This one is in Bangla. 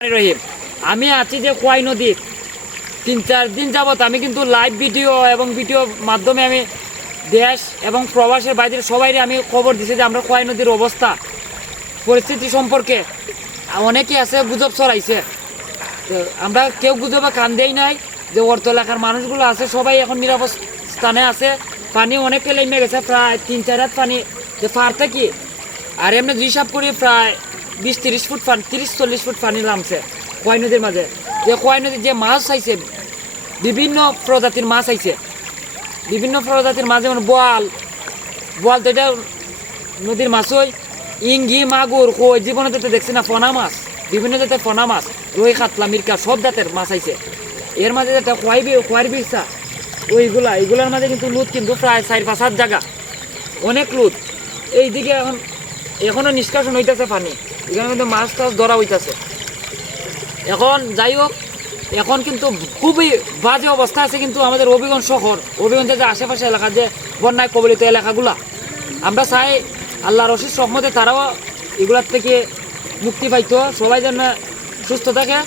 রহিম, আমি আছি যে কোয়াই নদী। তিন, চার দিন যাবত আমি কিন্তু লাইভ ভিডিও এবং ভিডিও মাধ্যমে আমি দেশ এবং প্রবাসের বাইরের সবাই আমি খবর দিছি যে আমরা কোয়াই নদীর অবস্থা, পরিস্থিতি সম্পর্কে। অনেকে আছে গুজব ছড়াইছে। তো আমরা কেউ গুজবে কান দেই নাই, যে অর্থ এলাকার মানুষগুলো আছে, সবাই এখন নিরাপদ স্থানে আছে। পানি অনেকে লেমে গেছে, প্রায় তিন, চার হাত পানি। যে পার থেকে আর এমনি হিসাব করি প্রায় বিশ তিরিশ ফুট পানি, তিরিশ চল্লিশ ফুট পানি নামছে কয় নদীর মাঝে। যে কয় নদীর যে মাছ চাইছে বিভিন্ন প্রজাতির মাছ আইছে। বিভিন্ন প্রজাতির মাছ, যেমন বোয়াল। বোয়াল তো এটা নদীর মাছ ওই। ইঙ্গি, মাগুর কই জীবনে তো দেখছি না, ফনা মাছ। বিভিন্ন জাতের ফনা মাছ, রুই, কাতলা, মিরকা, সব জাতের মাছ আইছে। এর মাঝে যেটা খোয়াই বি খোয়ার বিরসা, ওইগুলা, এইগুলার মাঝে কিন্তু লুট কিন্তু প্রায় চার পাঁচ হাত জায়গা। অনেক লুট। এইদিকে এখন এখনও নিষ্কাশন হইতেছে পানি। এখানে কিন্তু মাছ টাছ ধরা হইতেছে। এখন যাই হোক, এখন কিন্তু খুবই বাজে অবস্থা আছে কিন্তু আমাদের অভিগঞ্জ শহর। অভিগঞ্জের যে আশেপাশে এলাকা যে বন্যায় কবলিত এলাকাগুলা, আমরা চাই আল্লাহ রশিদ সহমতে তারাও এগুলার থেকে মুক্তি পাইতো। সবাই যেন সুস্থ থাকে।